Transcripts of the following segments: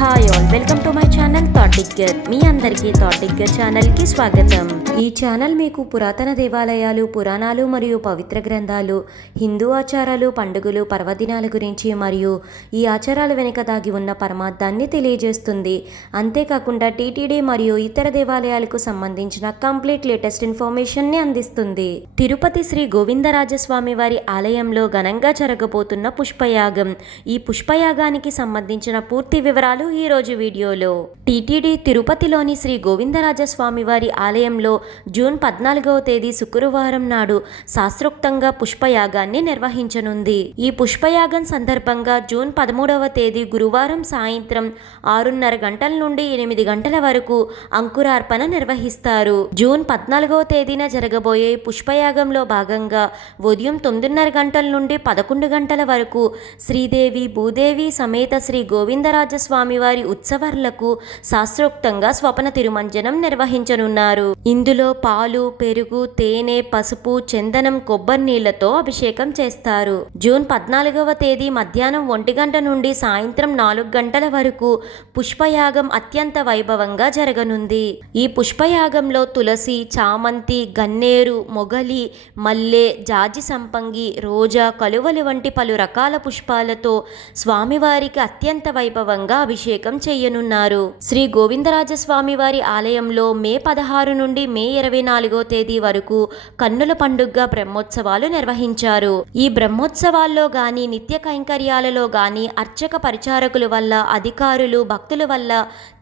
Hi all, welcome to my channel Thought Digger. మీ అందరికీ Thought digger ఛానల్కి స్వాగతం. ఈ ఛానల్ మీకు పురాతన దేవాలయాలు, పురాణాలు మరియు పవిత్ర గ్రంథాలు, హిందూ ఆచారాలు, పండుగలు, పర్వదినాల గురించి మరియు ఈ ఆచారాల వెనుక దాగి ఉన్న పరమార్థాన్ని తెలియజేస్తుంది. అంతేకాకుండా టీటీడీ మరియు ఇతర దేవాలయాలకు సంబంధించిన కంప్లీట్ లేటెస్ట్ ఇన్ఫర్మేషన్ని అందిస్తుంది. తిరుపతి శ్రీ గోవిందరాజస్వామి వారి ఆలయంలో ఘనంగా జరగబోతున్న పుష్పయాగం. ఈ పుష్పయాగానికి సంబంధించిన పూర్తి వివరాలు ఈ రోజు వీడియోలో. టీటీడీ తిరుపతిలోని శ్రీ గోవిందరాజస్వామి వారి ఆలయంలో జూన్ 14వ తేదీ శుక్రవారం నాడు శాస్త్రోక్తంగా పుష్పయాగాన్ని నిర్వహించనుంది. ఈ పుష్పయాగం సందర్భంగా జూన్ 13వ తేదీ గురువారం సాయంత్రం 6:30 గంటల నుండి 8 గంటల వరకు అంకురార్పణ నిర్వహిస్తారు. జూన్ 14వ తేదీన జరగబోయే పుష్పయాగంలో భాగంగా ఉదయం 9:30 గంటల నుండి 11 గంటల వరకు శ్రీదేవి భూదేవి సమేత శ్రీ గోవిందరాజస్వామి వారి ఉత్సవాలకు శాస్త్రోక్తంగా స్వపన తిరుమంజనం నిర్వహించనున్నారు. ఇందులో పాలు, పెరుగు, తేనె, పసుపు, చందనం, కొబ్బరి నీళ్లతో అభిషేకం చేస్తారు. జూన్ 14వ తేదీ మధ్యాహ్నం 1 గంట నుండి సాయంత్రం 4 గంటల వరకు పుష్పయాగం అత్యంత వైభవంగా జరగనుంది. ఈ పుష్పయాగంలో తులసి, చామంతి, గన్నేరు, మొగలి, మల్లె, జాజి సంపంగి, రోజా, కలువలు వంటి పలు రకాల పుష్పాలతో స్వామివారికి అత్యంత వైభవంగా అభిషేకం చేయనున్నారు. శ్రీ గోవిందరాజస్వామి వారి ఆలయంలో మే 16 నుండి మే 24వ తేదీ వరకు కన్నుల పండుగ బ్రహ్మోత్సవాలు నిర్వహించారు. ఈ బ్రహ్మోత్సవాల్లో గాని, నిత్య కైంకర్యాలలో గాని అర్చక పరిచారకుల వల్ల, అధికారులు, భక్తుల వల్ల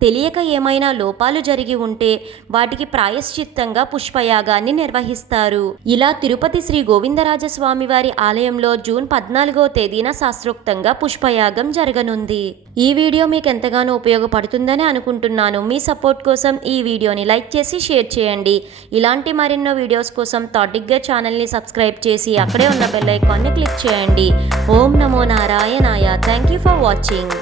తెలియక ఏమైనా లోపాలు జరిగి ఉంటే వాటికి ప్రాయశ్చిత్తంగా పుష్పయాగాన్ని నిర్వహిస్తారు. ఇలా తిరుపతి శ్రీ గోవిందరాజస్వామి వారి ఆలయంలో జూన్ 14వ తేదీన శాస్త్రోక్తంగా పుష్పయాగం జరగనుంది. ఈ వీడియో మీకు ఎంతగానో ఉపయోగపడుతుందని అనుకుంటున్నాను. మీ సపోర్ట్ కోసం ఈ వీడియోని లైక్ చేసి షేర్ చేయండి. ఇలాంటి మరెన్నో వీడియోస్ కోసం థాట్ డిగ్గర్ ఛానల్ని సబ్స్క్రైబ్ చేసి అక్కడే ఉన్న బెల్ ఐకాన్ని క్లిక్ చేయండి. ఓం నమో నారాయణాయ. Thank you for watching.